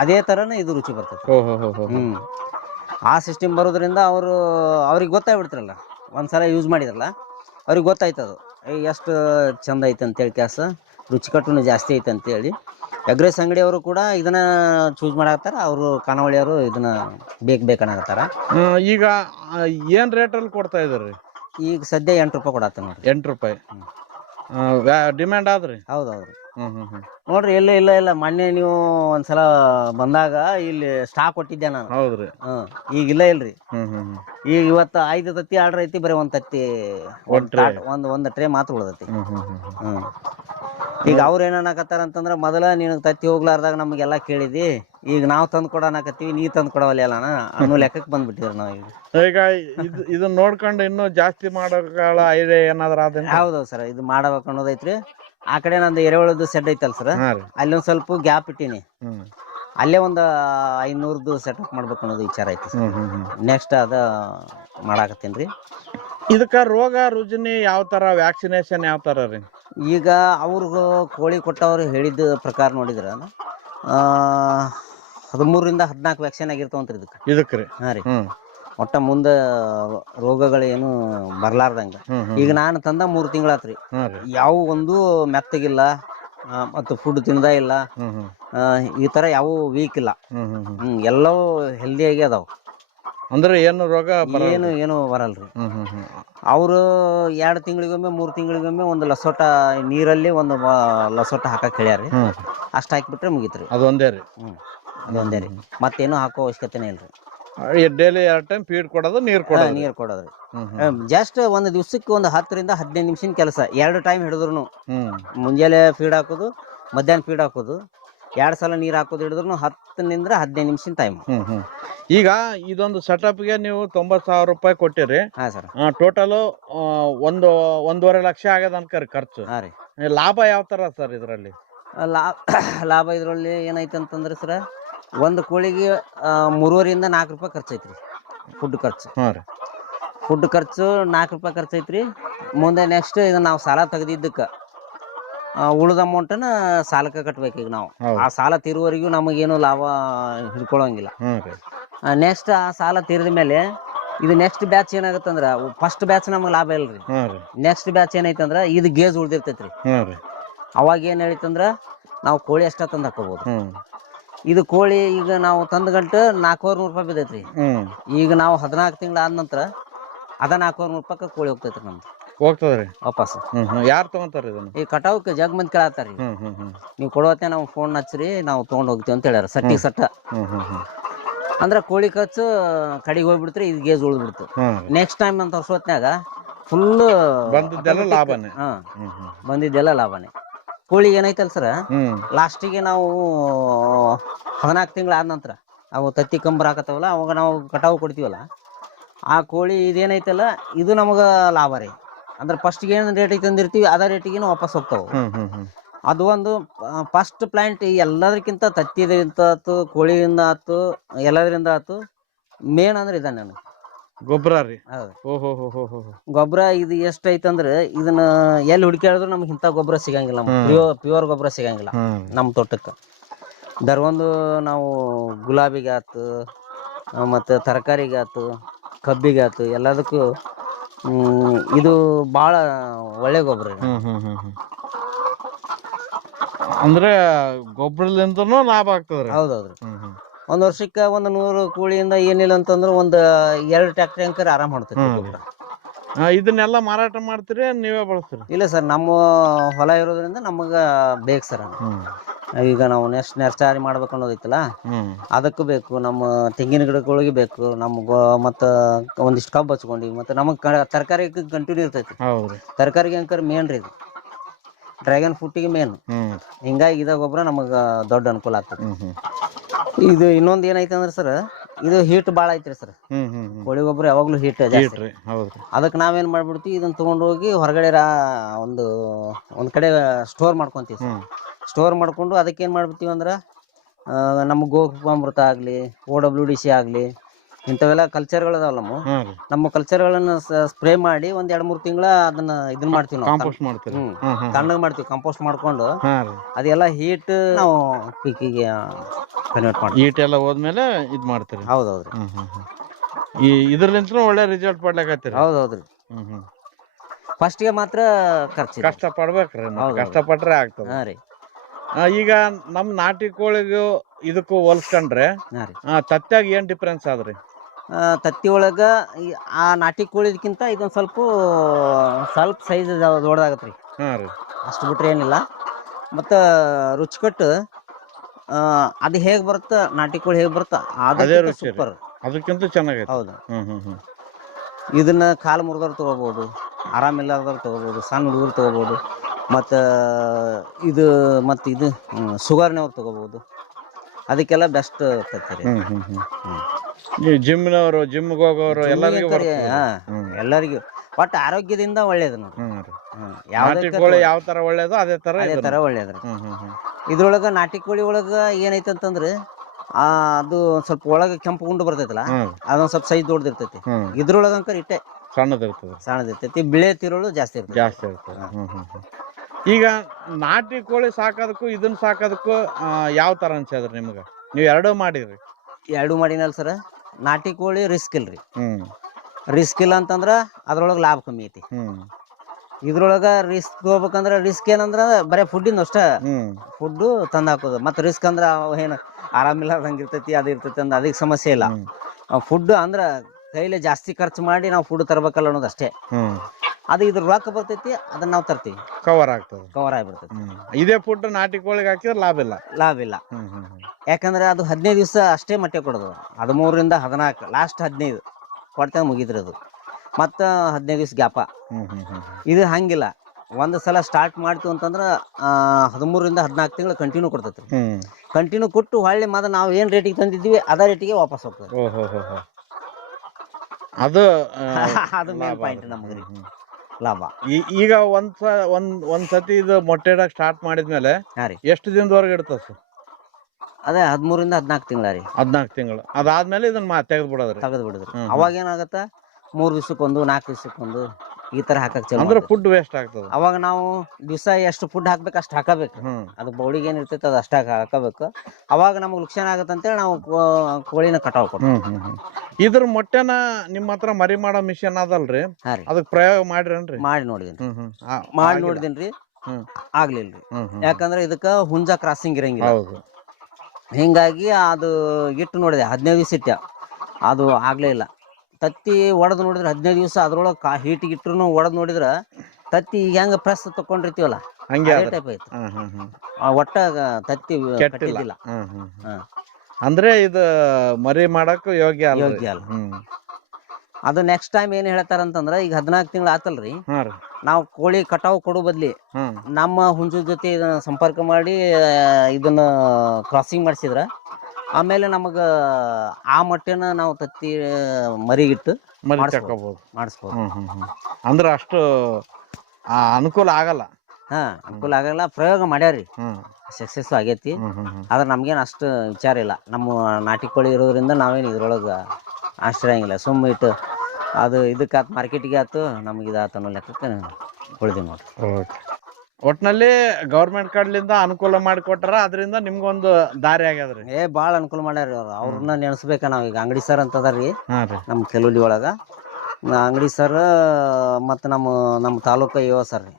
ಅದೇ ಥರನೇ ಇದು ರುಚಿ ಬರ್ತೈತಿ. ಆ ಸಿಸ್ಟಮ್ ಬರೋದ್ರಿಂದ ಅವ್ರಿಗೆ ಗೊತ್ತಾಗ್ಬಿಡ್ತಿರಲ್ಲ, ಒಂದ್ಸಲ ಯೂಸ್ ಮಾಡಿದ್ರಲ್ಲ ಅವ್ರಿಗೆ ಗೊತ್ತಾಯ್ತದು ಎಷ್ಟು ಚಂದ ಐತೆ ಅಂತೇಳಿ, ಕ್ಯಾಸ ರುಚಿಕಟ್ಟುನು ಜಾಸ್ತಿ ಐತೆ ಅಂತೇಳಿ. ಎಗ್ ರೈಸ್ ಅಂಗಡಿಯವರು ಕೂಡ ಇದನ್ನ ಚೂಸ್ ಮಾಡಾಕತ್ತಾರ, ಅವರು ಖಾನಾವಳಿಯವರು ಇದನ್ನ ಬೇಕನ್ನಕತ್ತಾರ. ಈಗ ಏನ್ ರೇಟಲ್ಲಿ ಕೊಡ್ತಾ ಇದ್ರಿ? ಈಗ ಸದ್ಯ 8 ರೂಪಾಯಿ ಕೊಡತ್ತ ನೋಡ್ರಿ. 8 ರೂಪಾಯಿ ಡಿಮ್ಯಾಂಡ್ ಆದ್ರಿ? ಹೌದೌದ್ರಿ. ನೋಡ್ರಿ, ಇಲ್ಲ ಮೊನ್ನೆ ನೀವು ಒಂದ್ಸಲ ಬಂದಾಗ ಇಲ್ಲಿ ಸ್ಟಾಕ್ ಕೊಟ್ಟಿದ್ದೆ ನಾನು. ಹೌದ್ರಿ. ಈಗಿಲ್ಲ ಇಲ್ರಿ. ಈಗ ಇವತ್ತು 5 ತತ್ತಿ ಆರ್ಡರ್ ಐತಿ, ಬರೀ 1 ತತ್ತಿ ಒಂದು ಟ್ರೇ ಮಾತ್ರ ಉಳ್ದೈತಿ. ಈಗ ಅವ್ರು ಏನನ್ನಕತ್ತಾರ ಅಂತಂದ್ರ, ಮೊದಲ ನಿನಗೆ ತತ್ತಿ ಹೋಗ್ಲಾರ್ದಾಗ ನಮಗೆಲ್ಲ ಕೇಳಿದಿ, ಈಗ ನಾವು ತಂದು ಕೊಡೋಣಕತ್ತೀವಿ, ನೀ ತಂದು ಕೊಡವಲ್ಲ ಅನ್ನೋ ಲೆಕ್ಕಕ್ಕೆ ಬಂದ್ಬಿಟ್ಟಿವ್ರಿ ನಾವು. ಈಗ ಇದನ್ನ ನೋಡ್ಕೊಂಡು ಇನ್ನೂ ಜಾಸ್ತಿ ಮಾಡೋಗಳ ಐಡಿಯಾ ಏನಾದ್ರ? ಹೌದೌದು ಸರ್, ಇದು ಮಾಡಬೇಕು ಅನ್ನೋದೈತ್ರಿ. ಆ ಕಡೆ ನಂದು ಎರೆಹುಳದ ಸೆಡ್ ಐತಲ್ ಸರ್, ಅಲ್ಲಿ ಒಂದ್ ಸ್ವಲ್ಪ ಗ್ಯಾಪ್ ಇಟ್ಟೀನಿ. ಅಲ್ಲೇ ಒಂದು 500ದು ಸೆಟಪ್ ಮಾಡ್ಬೇಕು ಅನ್ನೋದು ವಿಚಾರ ಐತಿ ಸರ್. ನೆಕ್ಸ್ಟ್ ಅದ ಮಾಡಾಕತ್ತೀನಿ. ಇದಕ್ಕ ರೋಗ ರುಜಿನಿ ಯಾವ ತರ, ವ್ಯಾಕ್ಸಿನೇಷನ್ ಯಾವ ತರ ರೀ? ಈಗ ಅವ್ರಿಗೂ ಕೋಳಿ ಕೊಟ್ಟವ್ರು ಹೇಳಿದ ಪ್ರಕಾರ ನೋಡಿದ್ರ 13ರಿಂದ 14 ವ್ಯಾಕ್ಸಿನ್ ಆಗಿರ್ತಾವಂತ್ರಿ ಇದಕ್ಕೆ. ಇದಕ್ರಿ? ಹಾಂ ರೀ. ಹ್ಮ್ ಒಟ್ಟ ಮುಂದೆ ರೋಗಗಳೇನು ಬರ್ಲಾರ್ದಂಗ. ಈಗ ನಾನು ತಂದ 3 ತಿಂಗಳಾತ್ರಿ. ಯಾವ ಒಂದು ಮೆತ್ತಗಿಲ್ಲ ಮತ್ತು ಫುಡ್ ತಿಂದ ಇಲ್ಲ, ಈ ತರ ಯಾವ ವೀಕ್ ಇಲ್ಲ. ಎಲ್ಲವೂ ಹೆಲ್ದಿಯಾಗಿ ಅದಾವ. ಅಂದ್ರೆ ಏನು ರೋಗ ಏನು ಬರಲ್ರಿ. ಅವರು 2 ತಿಂಗಳಿಗೊಮ್ಮೆ 3 ತಿಂಗಳಿಗೊಮ್ಮೆ ಒಂದು ಲಸೋಟ ನೀರಲ್ಲಿ ಒಂದು ಲಸೋಟ ಹಾಕಕ್ ಹೇಳ್ಯಾರಿ. ಅಷ್ಟು ಹಾಕಿಬಿಟ್ರೆ ಮುಗೀತ್ರಿ. ಅದೊಂದೇ ರೀ? ಅದೊಂದೇ ರೀ, ಮತ್ತೇನು ಹಾಕೋ ಅವಶ್ಯಕತೆನೇ ಇಲ್ರಿ. ಡೈಲಿ 2 ಟೈಮ್ ಫೀಡ್ ಕೊಡೋದು, ನೀರು ಕೊಡೋದ್ರಿ. ಜಸ್ಟ್ ಒಂದು ದಿವ್ಸಕ್ಕೆ ಒಂದು 10ರಿಂದ 15 ನಿಮಿಷದ ಕೆಲಸ. 2 ಟೈಮ್ ಹಿಡಿದ್ರು, ಮುಂಜಾನೆ ಫೀಡ್ ಹಾಕೋದು, ಮಧ್ಯಾಹ್ನ ಫೀಡ್ ಹಾಕೋದು, 2 ಸಲ ನೀರು ಹಾಕೋದು ಹಿಡಿದ್ರು 10ರಿಂದ 15 ನಿಮಿಷದ ಟೈಮ್. ಈಗ ಇದೊಂದು ಸೆಟಪ್ಗೆ ನೀವು 90,000 ರೂಪಾಯಿ ಕೊಟ್ಟಿರಿ. ಹಾಂ ಸರ್. ಟೋಟಲು 1.5 ಲಕ್ಷ ಆಗದ ಅನ್ಕರಿ ಖರ್ಚು. ಹಾಂ ರೀ. ಲಾಭ ಯಾವ ತರ ಸರ್ ಇದರಲ್ಲಿ? ಲಾಭ ಇದರಲ್ಲಿ ಏನೈತೆ ಅಂತಂದ್ರೆ ಸರ್, ಒಂದು ಕೋಳಿಗೆ 3.5ರಿಂದ 4 ರೂಪಾಯಿ ಖರ್ಚು ಐತ್ರಿ. ಫುಡ್ ಖರ್ಚು. ಫುಡ್ ಖರ್ಚು 4 ರೂಪಾಯಿ ಖರ್ಚು ಐತ್ರಿ. ಮುಂದೆ ನೆಕ್ಸ್ಟ್ ಇದನ್ನ ನಾವು ಸಾಲ ತೆಗೆದಿದ್ದಕ್ಕೆ ಉಳಿದ ಅಮೌಂಟನ್ನ ಸಾಲಕ್ಕೆ ಕಟ್ಬೇಕು. ಈಗ ನಾವು ಆ ಸಾಲ ತೀರುವವರೆಗೂ ನಮಗೇನು ಲಾಭ ಹಿಡ್ಕೊಳ್ಳೋಂಗಿಲ್ಲ. ನೆಕ್ಸ್ಟ್ ಆ ಸಾಲ ತೀರಿದ ಮೇಲೆ ಇದು ನೆಕ್ಸ್ಟ್ ಬ್ಯಾಚ್ ಏನಾಗತ್ತಂದ್ರ, ಫಸ್ಟ್ ಬ್ಯಾಚ್ ನಮಗೆ ಲಾಭ ಇಲ್ರಿ. ನೆಕ್ಸ್ಟ್ ಬ್ಯಾಚ್ ಏನೈತಂದ್ರ ಇದು ಗೇಜ್ ಉಳ್ದಿರ್ತೈತ್ರಿ. ಅವಾಗ ಏನ್ ಹೇಳಿತಂದ್ರ ನಾವು ಕೋಳಿ ಅಷ್ಟ ತಂದು ಹಾಕೋಬಹುದು. ಇದು ಕೋಳಿ ಈಗ ನಾವು ತಂದ ಗಂಟೆ 400 ರೂಪಾಯಿ ಬಿದ್ದೈತ್ರಿ. ಈಗ ನಾವು 14 ತಿಂಗಳ ಆದ ನಂತರ ಅದ 400 ರೂಪಾಯಿ ಕೋಳಿ ಹೋಗ್ತೈತ್ರಿ. ನಮ್ದು ಹೋಗ್ತದ್ರಿ ವಾಪಸ್. ಯಾರು ತಗೊಂತಾರ ಇದನ್ನ? ಈ ಕಟಾವಕ್ಕೆ ಜಗ್ ಮಂದಿ ಕೇಳತ್ತಾರಿ. ನೀವು ಕೊಡೋತ್ತೆ ನಾವು ಫೋನ್ ಹಚ್ಚ್ರಿ, ನಾವು ತೊಗೊಂಡ್ ಹೋಗ್ತೀವಿ ಅಂತ ಹೇಳ್ಯಾರ. ಸಟ್ಟಿ ಸಟ್ಟ ಅಂದ್ರ ಕೋಳಿ ಖರ್ಚು ಕಡಿಗೆ ಹೋಗ್ಬಿಡ್ತ್ರಿ. ಇದು ಗೇಜ್ ಉಳಿದ್ಬಿಡ್ತು. ನೆಕ್ಸ್ಟ್ ಟೈಮ್ ಅಂತ ವರ್ಷೊತ್ನ್ಯಾಗ ಫುಲ್ ಬಂದಿದ್ದೆಲ್ಲ ಲಾಭನೇ. ಬಂದಿದ್ದೆಲ್ಲ ಲಾಭನೇ. ಕೋಳಿ ಏನೈತಲ್ ಸರ, ಲಾಸ್ಟಿಗೆ ನಾವು 14 ತಿಂಗಳ ಆದ ನಂತರ ಅವು ತತ್ತಿ ಕಂಬರ್ ಹಾಕತ್ತವಲ್ಲ, ಅವಾಗ ನಾವು ಕಟಾವು ಕೊಡ್ತೀವಲ್ಲ, ಆ ಕೋಳಿ ಇದೇನೈತಲ್ಲ ಇದು ನಮಗ ಲಾಭ ರೀ. ಅಂದ್ರೆ ಫಸ್ಟ್ಗೆ ಏನು ರೇಟಿಗೆ ತಂದಿರ್ತೀವಿ ಅದೇ ರೇಟಿಗೆ ವಾಪಸ್ ಹೋಗ್ತಾವ. ಅದು ಒಂದು ಫಸ್ಟ್ ಪ್ಲಾಂಟ್ ಎಲ್ಲದಕ್ಕಿಂತ ತತ್ತಿದಿಂದ ಆತು, ಕೋಳಿಯಿಂದ ಆತು, ಎಲ್ಲದರಿಂದ ಆತು. ಮೇನ್ ಅಂದ್ರೆ ಇದ ನನಗೆ ಗೊಬ್ಬರ ರೀ. ಗೊಬ್ಬರ ಇದು ಎಷ್ಟ ಐತಂದ್ರೆ ಇದನ್ನ ಎಲ್ಲಿ ಹುಡುಕಾಡಿದ್ರು ನಮ್ಗೆ ಇಂಥ ಗೊಬ್ಬರ ಸಿಗಂಗಿಲ್ಲ. ಪ್ಯೂರ್ ಗೊಬ್ಬರ ಸಿಗಂಗಿಲ್ಲ ನಮ್ಮ ತೋಟಕ್ಕೆ. ದರ್ವೊಂದು ನಾವು ಗುಲಾಬಿಗಾತು, ಮತ್ತು ತರಕಾರಿಗಾತು, ಕಬ್ಬಿಗಾತು, ಎಲ್ಲದಕ್ಕೂ ಇದು ಭಾಳ ಒಳ್ಳೆ ಗೊಬ್ಬರ. ಅಂದ್ರೆ ಗೊಬ್ಬರದಿಂದನೂ ಲಾಭ ಆಗ್ತದ್ರಿ? ಹೌದೌದ್ರಿ. ಒಂದು ವರ್ಷಕ್ಕೆ 100 ಕೋಳಿಯಿಂದ ಏನಿಲ್ಲ ಅಂತಂದ್ರೆ ಒಂದು 2 ಟ್ರ್ಯಾಕ್ಟರ್ ಅಂಕರ್ ಆರಾಮ್ ಮಾಡ್ತೀವಿ. ಇದನ್ನೆಲ್ಲ ಮಾರಾಟ ಮಾಡ್ತೀರಿ, ನೀವೇ ಬಳಸ್ತೀರಿ? ಇಲ್ಲ ಸರ್, ನಮ್ಮ ಹೊಲ ಇರೋದ್ರಿಂದ ನಮಗ ಬೇಕು ಸರ್. ಈಗ ನಾವು ನೆರ್ಚಾರಿ ಮಾಡ್ಬೇಕು ಅನ್ನೋದೈತಲ್ಲ, ಅದಕ್ಕೂ ಬೇಕು. ನಮ್ಮ ತೆಂಗಿನ ಗಿಡಗಳಿಗೆ ಬೇಕು. ನಮ್ಗೆ ಮತ್ತು ಒಂದಿಷ್ಟು ಕಬ್ಬು ಹಚ್ಕೊಂಡಿವಿ. ಮತ್ತು ನಮಗೆ ತರಕಾರಿ ಕಂಟಿನ್ಯೂ ಇರ್ತೈತಿ. ತರಕಾರಿಗೆ ಅಂಕರ್ ಮೇನ್ ರೀ ಇದು. ಡ್ರ್ಯಾಗನ್ ಫ್ರೂಟಿಗೆ ಮೇನ್. ಹಿಂಗಾಗಿ ಇದ ಗೊಬ್ಬರ ನಮಗೆ ದೊಡ್ಡ ಅನುಕೂಲ ಆಗ್ತದೆ. ಇದು ಇನ್ನೊಂದು ಏನೈತೆ ಅಂದ್ರೆ ಸರ್, ಇದು ಹೀಟ್ ಭಾಳ ಐತ್ರಿ ಸರ್. ಕೋಳಿ ಗೊಬ್ಬರ ಯಾವಾಗ್ಲೂ ಹೀಟ್ ಜಾಸ್ತಿ. ಅದಕ್ಕೆ ನಾವೇನ್ ಮಾಡ್ಬಿಡ್ತೀವಿ, ಇದನ್ನ ತಗೊಂಡು ಹೋಗಿ ಹೊರಗಡೆ ಒಂದ್ ಕಡೆ ಸ್ಟೋರ್ ಮಾಡ್ಕೊಂತೀವಿ ಸರ್. ಸ್ಟೋರ್ ಮಾಡ್ಕೊಂಡು ಅದಕ್ಕೆ ಏನ್ ಮಾಡ್ಬಿಡ್ತೀವಿ ಅಂದ್ರೆ, ನಮ್ಮ ಗೋಕೃಪಾಮೃತ ಆಗ್ಲಿ, OWDC ಆಗ್ಲಿ, ಇಂಥವೆಲ್ಲ ಕಲ್ಚರ್ಗಳು ಅದಾವಲ್ಲ ನಮ್ಮ ಕಲ್ಚರ್ಗಳನ್ನ ಸ್ಪ್ರೇ ಮಾಡಿ ಒಂದ್ 2-3 ತಿಂಗಳ ಅದನ್ನ ಇದನ್ನ ಮಾಡ್ತೀವಿ ನಾವು. ತಣ್ಣಗೆ ಮಾಡ್ತೀವಿ. ಕಂಪೋಸ್ಟ್ ಮಾಡ್ಕೊಂಡು ಅದೆಲ್ಲ ಹೀಟ್ ನಾವು ಪೀಕಿಗೆ ಕನ್ವರ್ಟ್ ಮಾಡ್ತೀವಿ. ಹೀಟ್ ಎಲ್ಲ ಹೋದ್ಮೇಲೆ ಇದ್ ಮಾಡ್ತೀರಿ? ಹೌದೌದ್ರಿ. ಇದ್ರಲಿಂತ್ರ ಒಳ್ಳೆ ರಿಸಲ್ಟ್ ಪಡ್ಲಿಕ್ಕೆ? ಹೌದೌದ್ರಿ. ಫಸ್ಟ್ಗೆ ಮಾತ್ರ ಖರ್ಚು ಕಷ್ಟ ಪಡ್ಬೇಕ್ರಿ. ಕಷ್ಟಪಟ್ರೆ ಆಗ್ತದೆ. ಹಾ ರೀ. ಈಗ ನಮ್ ನಾಟಿ ಕೋಳಿಗೂ ಇದಕ್ಕೂ ಹೋಲ್ಸ್ಕೊಂಡ್ರೆ ತತ್ಯಾಗ ಏನ್ ಡಿಫ್ರೆನ್ಸ್ ಆದ್ರಿ? ತತ್ತಿ ಒಳಗ ಆ ನಾಟಿ ಕೋಳಿದಕ್ಕಿಂತ ಇದೊಂದ್ ಸ್ವಲ್ಪ ಸೈಜ್ ದೊಡ್ಡದಾಗತ್ರಿ. ಅಷ್ಟು ಬಿಟ್ರೆ ಏನಿಲ್ಲ. ಮತ್ತ ರುಚಿಕಟ್ಟು ಅದು ಹೇಗ್ ಬರುತ್ತ, ನಾಟಿ ಕೋಳಿ ಹೇಗ್ ಬರುತ್ತ ಅದೇ ಸೂಪರ್. ಅದಕ್ಕಿಂತ ಚೆನ್ನಾಗೈತೆ. ಹೌದು. ಇದನ್ನ ಕಾಲು ಮುರಿದವ್ರು ತಗೋಬಹುದು, ಆರಾಮಿಲ್ಲಾರ್ದವ್ರು ತಗೋಬಹುದು, ಸಣ್ಣ ಹುಡುಗರು ತಗೋಬಹುದು, ಮತ್ತು ಇದು ಶುಗರ್ನವ್ರು ತಗೋಬಹುದು. ಅದಕ್ಕೆಲ್ಲ ಬೆಸ್ಟ್ ತತ್ತಿ. ಜಿಮ್ನವರು, ಜಿಮ್ಗೆ ಹೋಗೋರು ಎಲ್ಲರಿಗೂ ಒಟ್ಟು ಆರೋಗ್ಯದಿಂದ ಒಳ್ಳೇದು ನೋಡ್ರಿ. ನಾಟಿ ಕೋಳಿ ಯಾವ ತರ ಒಳ್ಳೇದು ಅದೇ ತರ ಒಳ್ಳೇದ್ರಿ. ಇದ್ರೊಳಗ ನಾಟಿ ಕೋಳಿ ಒಳಗ ಏನೈತೆ ಅಂತಂದ್ರೆ, ಅದು ಸ್ವಲ್ಪ ಒಳಗ ಕೆಂಪು ಗುಂಡು ಬರ್ತೈತಲ್ಲ, ಅದೊಂದ್ ಸ್ವಲ್ಪ ಸೈಜ್ ದೊಡ್ಡದಿರ್ತೈತಿ. ಇದ್ರೊಳಗ ಇಟ್ಟೆ ಸಣ್ಣದಿರ್ತೈತಿ. ಬಿಳೆ ತಿರುಳು ಜಾಸ್ತಿ ಇರ್ತೈತಿ. ಈಗ ನಾಟಿ ಕೋಳಿ ಸಾಕೋದಕ್ಕೂ ಇದನ್ನ ಸಾಕೋದಕ್ಕೂ ಯಾವ ತರ ಅನ್ಸದ್ರಿ ನಿಮ್ಗ? ನೀವು ಎರಡೂ ಮಾಡಿರಿ. ಎರಡು ಮಾಡಿನಲ್ಲ ಸರ್. ನಾಟಿ ಕೋಳಿ ರಿಸ್ಕ್ ಇಲ್ರಿ. ಹ್ಮ್ ರಿಸ್ಕ್ ಇಲ್ಲ ಅಂತಂದ್ರ ಅದ್ರೊಳಗೆ ಲಾಭ ಕಮ್ಮಿ ಐತಿ. ಹ್ಮ್ ಇದ್ರೊಳಗ ರಿಸ್ಕ್ ಹೋಗ್ಬೇಕಂದ್ರ ರಿಸ್ಕ್ ಏನಂದ್ರ ಬರೇ ಫುಡ್ಡಿಂದ ಅಷ್ಟ. ಹ್ಮ್ ಫುಡ್ ತಂದು ಹಾಕೋದು. ಮತ್ತೆ ರಿಸ್ಕ್ ಅಂದ್ರ ಅವ ಏನು ಆರಾಮಿಲ್ಲಾರ್ದಂಗೆ ಇರ್ತೈತಿ, ಅದು ಇರ್ತೈತಿ ಅಂದ ಅದಕ್ಕೆ ಸಮಸ್ಯೆ ಇಲ್ಲ. ಫುಡ್ ಅಂದ್ರ ಕೈಲಿ ಜಾಸ್ತಿ ಖರ್ಚು ಮಾಡಿ ನಾವು ಫುಡ್ ತರಬೇಕಲ್ಲ ಅನ್ನೋದು ಅಷ್ಟೇ. ಅದು ಇದ್ರ ರೊಕ್ಕ ಬರ್ತೈತಿ, ಅದನ್ನ ನಾವು ತರ್ತೀವಿ, ಕವರ್ ಆಗ್ತದೆ, ಕವರ್ ಆಗಿಬಿಡ್ತೈತಿ. ಇದೇ ಫುಡ್ ನಾಟಿ ಕೋಳಿಗೆ ಹಾಕಿದ್ರೆ ಲಾಭ ಇಲ್ಲ. ಲಾಭ ಇಲ್ಲ. ಯಾಕಂದ್ರೆ ಅದು 15 ದಿವಸ ಅಷ್ಟೇ ಮೊಟ್ಟೆ ಕೊಡೋದು. 13ರಿಂದ 14, ಲಾಸ್ಟ್ 15 ಕೊಡ್ತೇವೆ ಮುಗಿದ್ರಿ ಅದು. ಮತ್ತು 15 ದಿವಸ ಗ್ಯಾಪ. ಇದು ಹಂಗಿಲ್ಲ. ಒಂದು ಸಲ ಸ್ಟಾರ್ಟ್ ಮಾಡ್ತೀವಿ ಅಂತಂದ್ರೆ 13ರಿಂದ 14 ತಿಂಗಳು ಕಂಟಿನ್ಯೂ ಕೊಡ್ತೈತಿ. ಕಂಟಿನ್ಯೂ ಕೊಟ್ಟು ಹೊಳ್ಳಿ ಮತ್ತೆ ನಾವು ಏನು ರೇಟಿಗೆ ತಂದಿದ್ವಿ ಅದೇ ರೇಟಿಗೆ ವಾಪಸ್ ಹೋಗ್ತದೆ. ಅದು ಅದು ಮೇನ್ ಪಾಯಿಂಟ್ ನಮ್ಗೆ ಲಾಭ. ಈಗ ಒಂದ್ಸತಿ ಇದು ಮೊಟ್ಟೆ ಇಡಕ್ ಸ್ಟಾರ್ಟ್ ಮಾಡಿದ್ಮೇಲೆ ಎಷ್ಟು ದಿನದವರೆಗೆ ಇಡ್ತದೆ ಸರ್? ಅದೇ 13ರಿಂದ 14 ತಿಂಗಳ ರೀ. 14 ತಿಂಗಳು ಅದಾದ್ಮೇಲೆ ಇದನ್ನ ತೆಗೆದು ಬಿಡೋದ್ರಿ. ಅವಾಗ ಏನಾಗತ್ತ, 3 ದಿವ್ಸಕ್ಕೊಂದು 4 ದಿವ್ಸಕ್ಕೊಂದು ಈ ತರ ಹಾಕಕ್ ಚಲೋ. ಅಂದ್ರೆ ಫುಡ್ ವೇಸ್ಟ್ ಆಗ್ತದೆ. ಅವಾಗ ನಾವು ದಿವಸ ಎಷ್ಟು ಫುಡ್ ಹಾಕ್ಬೇಕು ಅಷ್ಟು ಹಾಕಬೇಕು. ಅದು ಬೌಡಿಗೆ ಏನ್ ಇರ್ತೈತೆ ಅದು ಅಷ್ಟಾಗ ಹಾಕಬೇಕು. ಅವಾಗ ನಮ್ಗೆ ಲುಕ್ಷಣ ಆಗತ್ತೆ ಅಂತೇಳಿ ನಾವು ಕೋಳಿನ ಕಟಾವ್ ಕೊಡ್ತೀವಿ. ಇದ್ರ ಮೊಟ್ಟೆನ ನಿಮ್ಮ ಹತ್ರ ಮರಿ ಮಾಡೋ ಮಿಷನ್ ಅದಲ್ರಿ, ಅದಕ್ಕೆ ಪ್ರಯೋಗ ಮಾಡಿರೇನ್ರಿ? ಮಾಡಿ ನೋಡಿದೀನಿ. ಆಗ್ಲಿಲ್ರಿ. ಯಾಕಂದ್ರೆ ಇದಕ್ಕ ಹುಂಜ ಕ್ರಾಸಿಂಗ್ ಇರಂಗಿಲ್ಲ. ಹಿಂಗಾಗಿ ಅದು ಇಟ್ಟು ನೋಡಿದೆ 15 ದಿವಸ ಇಟ್ಟ, ಅದು ಆಗ್ಲೇ ಇಲ್ಲ. ತತ್ತಿ ಒಡೆದು ನೋಡಿದ್ರೆ 15 ದಿವಸ ಅದ್ರೊಳಗೆ ಹೀಟಿಗೆ ಇಟ್ರು ಒಡೆದು ನೋಡಿದ್ರೆ ತತ್ತಿ ಹೆಂಗ ಪ್ರೆಸ್ ತಕೊಂಡಿರ್ತೀವಲ್ಲ ಹಂಗೆ ಟೈಪ್ ಐತಿ. ಒಟ್ಟ ತತ್ತಿ ಕೆಟ್ಟಿಲ್ಲ. ಅಂದ್ರೆ ಇದು ಮರಿ ಮಾಡಕ್ ಯೋಗ್ಯ ಅಲ್ಲ. ಅದು ನೆಕ್ಸ್ಟ್ ಟೈಮ್ ಏನ್ ಹೇಳ್ತಾರಂತಂದ್ರ, ಈಗ 14 ತಿಂಗಳು ಆತಲ್ರಿ, ನಾವು ಕೋಳಿ ಕಟಾವು ಕೊಡೋ ಬದ್ಲಿ ನಮ್ಮ ಹುಂಜದ ಜೊತೆ ಇದನ್ನ ಸಂಪರ್ಕ ಮಾಡಿ ಇದನ್ನ ಕ್ರಾಸಿಂಗ್ ಮಾಡಿಸಿದ್ರ ಆಮೇಲೆ ನಮಗ ಆ ಮೊಟ್ಟೆನ ನಾವು ತತ್ತಿ ಮರಿಗಿಟ್ಟು ಮಾಡಿಸ್ಬೋದು. ಅಂದ್ರೆ ಅಷ್ಟು ಅನುಕೂಲ ಆಗಲ್ಲ. ಅನುಕೂಲ ಆಗಲ್ಲ. ಪ್ರಯೋಗ ಮಾಡ್ಯಾರಿ, ಸಕ್ಸಸ್ ಆಗೈತಿ. ಆದ್ರೆ ನಮ್ಗೇನು ಅಷ್ಟು ವಿಚಾರ ಇಲ್ಲ. ನಮ್ಮ ನಾಟಿ ಕೋಳಿ ಇರೋದ್ರಿಂದ ನಾವೇನು ಇದ್ರೊಳಗೆ ಆಶ್ರಯಂಗಿಲ್ಲ. ಸುಮ್ಮ ಇಟ್ಟು ಅದು ಇದಕ್ಕಾತು ಮಾರ್ಕೆಟಿಗೆ ಆಯ್ತು, ನಮ್ಗೆ ಇದಾತು ಅನ್ನೋ ಲೆಕ್ಕಕ್ಕೆ ಉಳಿದೀವಿ ನೋಡ್ರಿ. ಒಟ್ನಲ್ಲಿ ಗೌರ್ಮೆಂಟ್ ಕಡ್ಲಿಂದ ಅನುಕೂಲ ಮಾಡಿಕೊಟ್ಟಾರ, ಅದರಿಂದ ನಿಮ್ಗೊಂದು ದಾರಿ ಆಗ್ಯದ್ರಿ. ಭಾಳ ಅನುಕೂಲ ಮಾಡ್ಯಾರ ಅವ್ರು. ಅವ್ರನ್ನ ನೆನೆಸ್ಬೇಕ ನಾವು. ಈಗ ಅಂಗಡಿ ಸರ್ ಅಂತ ಅದಾರ್ರಿ ನಮ್ಮ ಕೆಲುಲಿ ಒಳಗ. ಅಂಗಡಿ ಸರ್ ಮತ್ತು ನಮ್ಮ ತಾಲೂಕು ಯುವ ಸರ್ ರೀ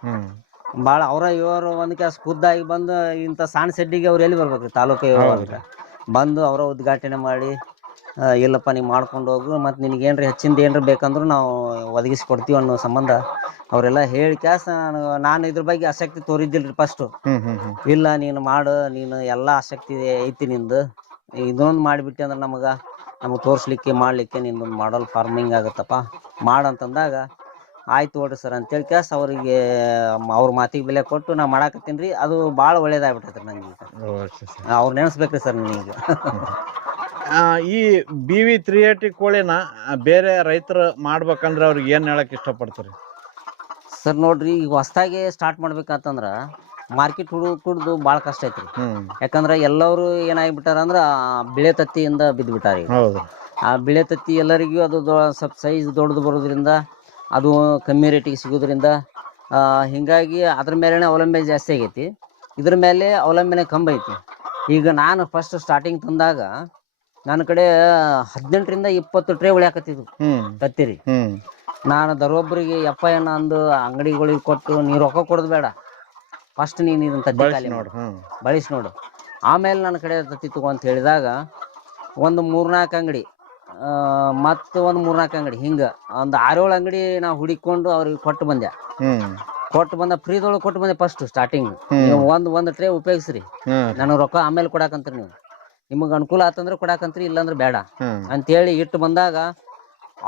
ಭಾಳ. ಅವರ ಇವರು ಒಂದು ಕೆಲಸ ಖುದ್ದಾಗಿ ಬಂದು ಇಂಥ ಸಣ್ಣ ಸೆಡ್ಡಿಗೆ ಅವ್ರು ಎಲ್ಲಿ ಬರ್ಬೇಕ್ರಿ? ತಾಲೂಕು ಯುವ ಅಂತ ಬಂದು ಅವರ ಉದ್ಘಾಟನೆ ಮಾಡಿ, ಇಲ್ಲಪ್ಪ ನೀವು ಮಾಡ್ಕೊಂಡು ಹೋಗು, ಮತ್ತು ನಿನಗೇನ್ರಿ ಹೆಚ್ಚಿಂದ ಏನ್ರಿ ಬೇಕಂದ್ರೂ ನಾವು ಒದಗಿಸಿ ಕೊಡ್ತೀವಿ ಅನ್ನೋ ಸಂಬಂಧ ಅವರೆಲ್ಲ ಹೇಳಿ ಕ್ಯಾಸ. ನಾನು ಇದ್ರ ಬಗ್ಗೆ ಆಸಕ್ತಿ ತೋರಿದ್ದಿಲ್ರಿ ಫಸ್ಟು. ಇಲ್ಲ ನೀನು ಮಾಡು, ನೀನು ಎಲ್ಲ ಆಸಕ್ತಿ ಐತಿ ನಿಂದು, ಇದೊಂದು ಮಾಡಿಬಿಟ್ಟೆ ಅಂದ್ರೆ ನಮಗೆ ತೋರಿಸ್ಲಿಕ್ಕೆ ಮಾಡಲಿಕ್ಕೆ ನಿಂದೊಂದು ಮಾಡಲ್ ಫಾರ್ಮಿಂಗ್ ಆಗುತ್ತಪ್ಪ ಮಾಡಂತಂದಾಗ, ಆಯ್ತು ನೋಡ್ರಿ ಸರ್ ಅಂತೇಳಿ ಕ್ಯಾಸ್ ಅವರಿಗೆ ಅವ್ರ ಮಾತಿಗೆ ಬೆಲೆ ಕೊಟ್ಟು ನಾ ಮಾಡಾಕತ್ತೀನಿ ರೀ. ಅದು ಭಾಳ ಒಳ್ಳೇದಾಗ್ಬಿಟ್ಟೈತ್ರಿ ನಂಗೆ. ಈಗ ಅವ್ರು ನೆನೆಸ್ಬೇಕ್ರಿ ಸರ್ ನನಗೆ. ಈ BV 380 ಕೋಳಿನ ಬೇರೆ ರೈತರು ಮಾಡ್ಬೇಕಂದ್ರೆ ಅವ್ರಿಗೆ ಏನ್ ಹೇಳಕ್ ಇಷ್ಟಪಡ್ತಾರೆ ಸರ್? ನೋಡ್ರಿ, ಈಗ ಹೊಸದಾಗಿ ಸ್ಟಾರ್ಟ್ ಮಾಡ್ಬೇಕಂತಂದ್ರ ಮಾರ್ಕೆಟ್ ಹುಡುಕುದು ಭಾಳ ಕಷ್ಟ ಐತ್ರಿ. ಯಾಕಂದ್ರೆ ಎಲ್ಲರೂ ಏನಾಗಿಬಿಟ್ಟಾರ ಅಂದ್ರ ಬಿಳೆ ತತ್ತಿಯಿಂದ ಬಿದ್ದುಬಿಟ್ಟಾರ. ಆ ಬಿಳೆ ತತ್ತಿ ಎಲ್ಲರಿಗೂ ಅದು ಸ್ವಲ್ಪ ಸೈಜ್ ದೊಡ್ಡದು ಬರೋದ್ರಿಂದ, ಅದು ಕಮ್ಮಿ ರೇಟಿಗೆ ಸಿಗೋದ್ರಿಂದ ಹಿಂಗಾಗಿ ಅದ್ರ ಮೇಲೆ ಅವಲಂಬನೆ ಜಾಸ್ತಿ ಆಗೈತಿ. ಇದ್ರ ಮೇಲೆ ಅವಲಂಬನೆ ಕಮ್ಮಿ ಐತಿ. ಈಗ ನಾನು ಫಸ್ಟ್ ಸ್ಟಾರ್ಟಿಂಗ್ ತಂದಾಗ ನನ್ನ ಕಡೆ 18ರಿಂದ 20 ಟ್ರೇ ಉಳಿಯಾಕತ್ತಿದ್ವು ತತ್ತಿರಿ. ನಾನು ದರೊಬ್ಬರಿಗೆ ಎನ್ನ ಅಂದು ಅಂಗಡಿಗಳಿಗೆ ಕೊಟ್ಟು, ನೀರು ರೊಕ್ಕ ಕೊಡೋದು ಬೇಡ, ಫಸ್ಟ್ ನೀನು ಇದನ್ನ ತತ್ತಿ ಬಳಸಿ ನೋಡು, ಆಮೇಲೆ ನನ್ನ ಕಡೆ ತತ್ತಿ ತಗೋ ಅಂತ ಹೇಳಿದಾಗ ಒಂದು 3-4 ಅಂಗಡಿ, ಮತ್ತು ಒಂದು 3-4 ಅಂಗಡಿ, ಹಿಂಗೆ ಒಂದು 6-7 ಅಂಗಡಿ ನಾವು ಹುಡಿಕೊಂಡು ಅವ್ರಿಗೆ ಕೊಟ್ಟು ಬಂದ ಫ್ರೀದೊಳಗೆ ಕೊಟ್ಟು ಬಂದೆ. ಫಸ್ಟ್ ಸ್ಟಾರ್ಟಿಂಗ್ ನೀವು ಒಂದು ಟ್ರೇ ಉಪಯೋಗಿಸ್ರಿ, ನಾನು ರೊಕ್ಕ ಆಮೇಲೆ ಕೊಡಾಕಂತ್ರಿ, ನೀವು ನಿಮಗೆ ಅನುಕೂಲ ಆತಂದ್ರೆ ಕೊಡಾಕಂತ್ರಿ, ಇಲ್ಲಾಂದ್ರೆ ಬೇಡ ಅಂತೇಳಿ ಇಟ್ಟು ಬಂದಾಗ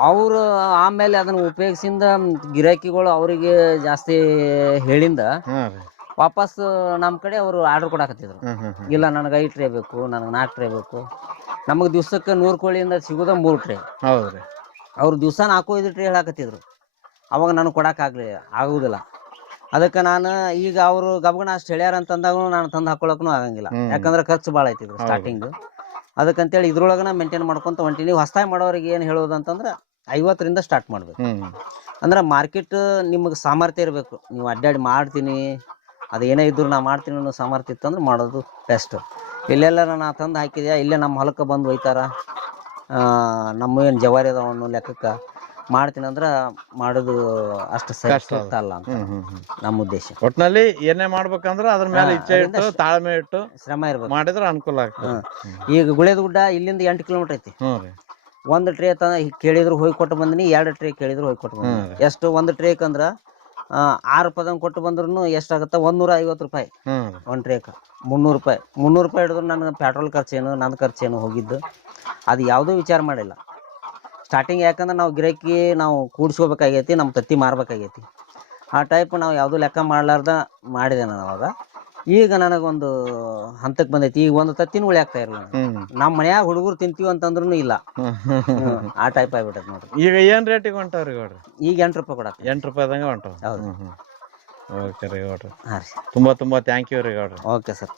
ಅವರು ಆಮೇಲೆ ಅದನ್ನು ಉಪಯೋಗಿಸಿಂದ ಗಿರಾಕಿಗಳು ಅವರಿಗೆ ಜಾಸ್ತಿ ಹೇಳಿಂದ ವಾಪಸ್ ನಮ್ಮ ಕಡೆ ಅವರು ಆರ್ಡರ್ ಕೊಡಾಕತ್ತಿದ್ರು. ಇಲ್ಲ ನನಗೆ 5 ಟ್ರೇ ಬೇಕು, ನನಗೆ 4 ಟ್ರೇ ಬೇಕು. ನಮಗೆ ದಿವ್ಸಕ್ಕೆ 100 ಕೋಳಿಯಿಂದ ಸಿಗೋದ 3 ಟ್ರೇ. ಅವ್ರು ದಿವ್ಸ 4-5 ಟ್ರೇ ಹೇಳಾಕತ್ತಿದ್ರು. ಅವಾಗ ನನಗೆ ಆಗುದಿಲ್ಲ. ಅದಕ್ಕೆ ನಾನು ಈಗ ಅವರು ಗಬಗಣ ಅಷ್ಟು ಹೇಳ್ಯಾರ ಅಂತಂದಾಗ ನಾನು ತಂದು ಹಾಕೊಳಕ್ಕೂ ಆಗಂಗಿಲ್ಲ. ಯಾಕಂದ್ರೆ ಖರ್ಚು ಭಾಳ ಐತಿದ್ರು ಸ್ಟಾರ್ಟಿಂಗ್. ಅದಕ್ಕಂತೇಳಿ ಇದ್ರೊಳಗನ ಮೇಂಟೈನ್ ಮಾಡ್ಕೊಂತ ಹೊಂಟೀನಿ. ನೀವು ಹೊಸದಾಗಿ ಮಾಡೋರಿಗೆ ಏನು ಹೇಳೋದು ಅಂತಂದ್ರೆ 50ರಿಂದ ಸ್ಟಾರ್ಟ್ ಮಾಡ್ಬೇಕು. ಅಂದ್ರೆ ಮಾರ್ಕೆಟ್ ನಿಮಗೆ ಸಾಮರ್ಥ್ಯ ಇರಬೇಕು. ನೀವು ಅಡ್ಡಾಡಿ ಮಾಡ್ತೀನಿ ಅದು ಏನೇ ಇದ್ರು ನಾ ಮಾಡ್ತೀನಿ ಅನ್ನೋ ಸಾಮರ್ಥ್ಯ ಇತ್ತಂದ್ರೆ ಮಾಡೋದು ಬೆಸ್ಟ್. ಇಲ್ಲೆಲ್ಲ ನಾ ತಂದು ಹಾಕಿದ್ಯಾ ಇಲ್ಲೇ ನಮ್ಮ ಹೊಲಕ್ಕೆ ಬಂದು ಒಯ್ತಾರ, ನಮ್ಮ ಏನು ಜವಾರಿ ಅದಾವ ಅನ್ನೋ ಲೆಕ್ಕಕ್ಕೆ ಮಾಡ್ತೀನಿ ಅಂದ್ರೆ ಮಾಡೋದು ಅಷ್ಟು ಸೂಕ್ತ ಅಲ್ಲ ಅಂತ ನಮ್ಮ ಉದ್ದೇಶ. ಒಟ್ನಲ್ಲಿ ಏನೇ ಮಾಡ್ಬೇಕಂದ್ರೆ ಅದ್ರ ಮೇಲೆ ಇಚ್ಛೆ ಇಟ್ಟು ತಾಳ್ಮೆ ಇಟ್ಟು ಶ್ರಮ ಇರ್ಬೇಕು, ಮಾಡಿದ್ರೆ ಅನುಕೂಲ ಆಗ್ತದೆ. ಈಗ ಗುಳೇದ ಗುಡ್ಡ ಇಲ್ಲಿಂದ 8 ಕಿಲೋಮೀಟರ್ ಐತಿ. ಒಂದು ಟ್ರೇ ಕೇಳಿದ್ರು ಹೋಗಿ ಕೊಟ್ಟು ಬಂದಿನಿ, 2 ಟ್ರೇ ಕೇಳಿದ್ರು ಹೋಗಿ ಕೊಟ್ಟು ಬಂದಿನಿ. ಎಷ್ಟು ಒಂದು ಟ್ರೇಕ್ ಅಂದ್ರೆ 6 ಪದ ಕೊಟ್ಟು ಬಂದ್ರು ಎಷ್ಟಾಗತ್ತ 150 ರೂಪಾಯಿ ಒಂದು ಟ್ರೇಕ್. 300 ರೂಪಾಯಿ 300 ರೂಪಾಯಿ ಹಿಡಿದ್ರು ನನಗೆ ಪೆಟ್ರೋಲ್ ಖರ್ಚೇನು ನನ್ನ ಖರ್ಚೇನು ಹೋಗಿದ್ದು ಅದು ಯಾವುದೂ ವಿಚಾರ ಮಾಡಿಲ್ಲ ಸ್ಟಾರ್ಟಿಂಗ್. ಯಾಕಂದ್ರೆ ನಾವು ಗಿರಾಕಿ ನಾವು ಕೂಡಿಸ್ಕೋಬೇಕಾಗೈತಿ, ನಮ್ಮ ತತ್ತಿ ಮಾರ್ಬೇಕಾಗೈತಿ. ಆ ಟೈಪ್ ನಾವು ಯಾವುದೂ ಲೆಕ್ಕ ಮಾಡಲಾರ್ದ ಮಾಡಿದೆ ನಾನು ಅವಾಗ. ಈಗ ನನಗೊಂದು ಹಂತಕ್ಕೆ ಬಂದೈತಿ, ಈಗ ಒಂದು ತತ್ತಿನೂ ಉಳಿಯಾಗ್ತಾ ಇರಲಿಲ್ಲ. ನಮ್ಮ ಮನ್ಯಾಗ ಹುಡುಗರು ತಿಂತೀವಿ ಅಂತಂದ್ರೂ ಇಲ್ಲ, ಆ ಟೈಪ್ ಆಗ್ಬಿಟ್ಟೈತೆ ನೋಡ್ರಿ. ಈಗ ಏನ್ ರೇಟಿಗೆ ಹೊಂಟವ್ರಿ ಗೌಡ್ರಿ? ಈಗ 8 ರೂಪಾಯಿ ಕೊಡಕ್ಕೆ. 8 ರೂಪಾಯಿದಂಗ ಹೊಂಟವ್. ಹೌದು. ಓಕೆ ರೀ ಗೌಡ್ರಿ, ಹಾಂ ರೀ, ತುಂಬಾ ಥ್ಯಾಂಕ್ ಯು ರೀ ಗೌಡ್ರಿ. Okay sir.